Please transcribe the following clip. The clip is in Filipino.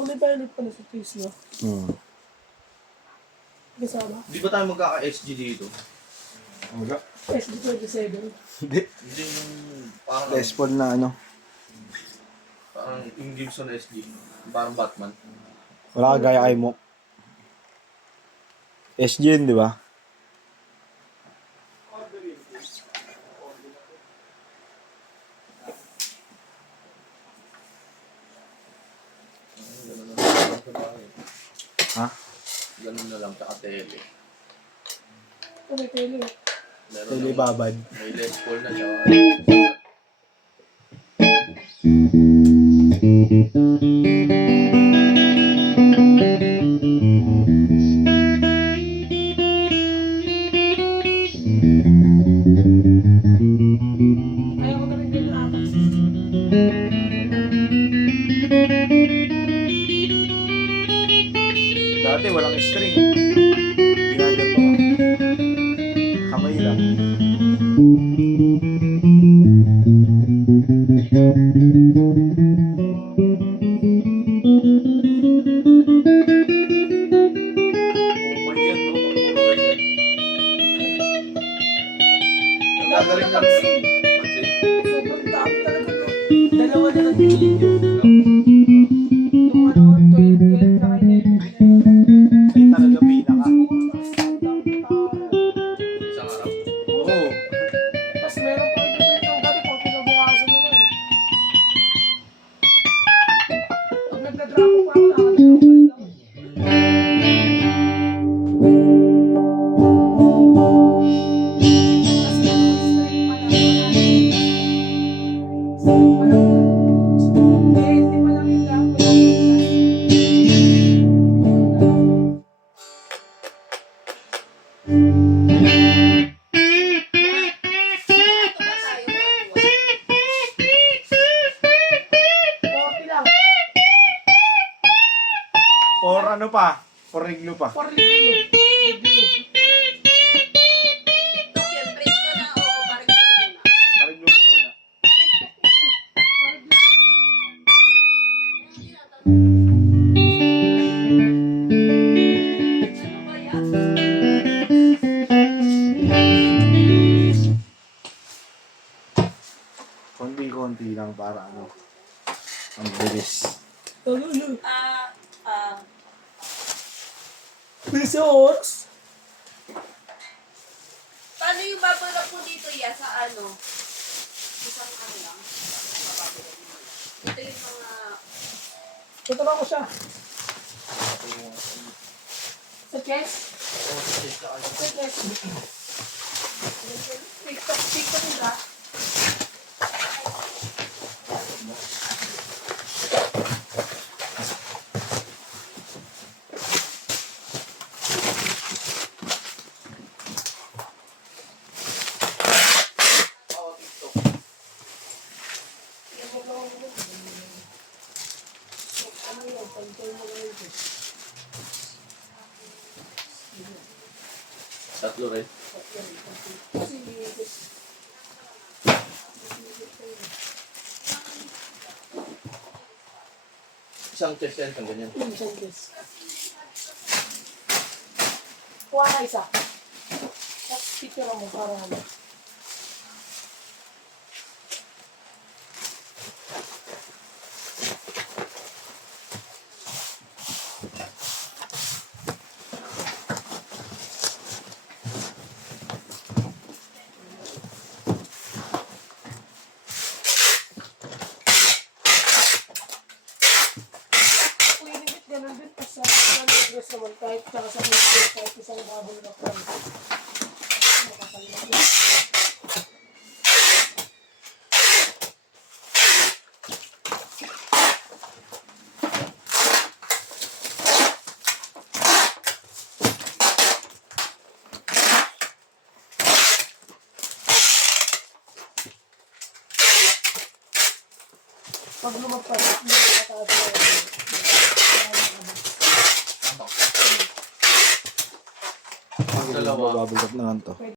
Fully pilot pala sa Tesla. Kasama. Di ba tayo magkaka-SG dito? Wala. SD27. Hindi. Hindi yung parang... Les Paul na ano. Parang yung Gibson SG. Parang Batman. Wala ka gaya kay Mok. SG yun, di ba? Ha? Ganun na lang, tsaka tele. Ito may tele. Meron Tele ng- babad. May Les Paul na tsaka... Ayaw ko na rin din na Dati walang string. Ginagawa ko. Kamay lang. Gagaling lang. Pansin. sobrang tapo talaga. No? Dalawa na lang yung linya. Yung ano, 12, saka 11. Ay talaga pinaka. Isang araw. Oo. Tapos meron pa yung depende ng gabi pag pinabukasan naman. Pag nagda-drop pa ako, nakakalimutan ko lang. Tapos yung straight pa lang, straight pa lang. Hindi pa lang yung gamit. Okay lang. Or ano pa? Or reglo pa. For review. Review. Pareglo mo muna. Konti-konti lang para ano. Ang bilis. Ano? Bisa oras? Paano yung babala po dito ya sa ano? Isang ano lang? Ito yung mga... Tutulong ko siya. Sa chest? Sa chest. TikTok nila. Tatlo rin. Isang chest yan, isang ganyan. Isang chest. Kuha na isa. Tapos picture mo para ano. Ganun din pa sa dress naman kahit saka sa dress kahit isang double na front. Makakalaki. Pag lumagpas, hindi nakataas na Dalawa. Babagap na nga to.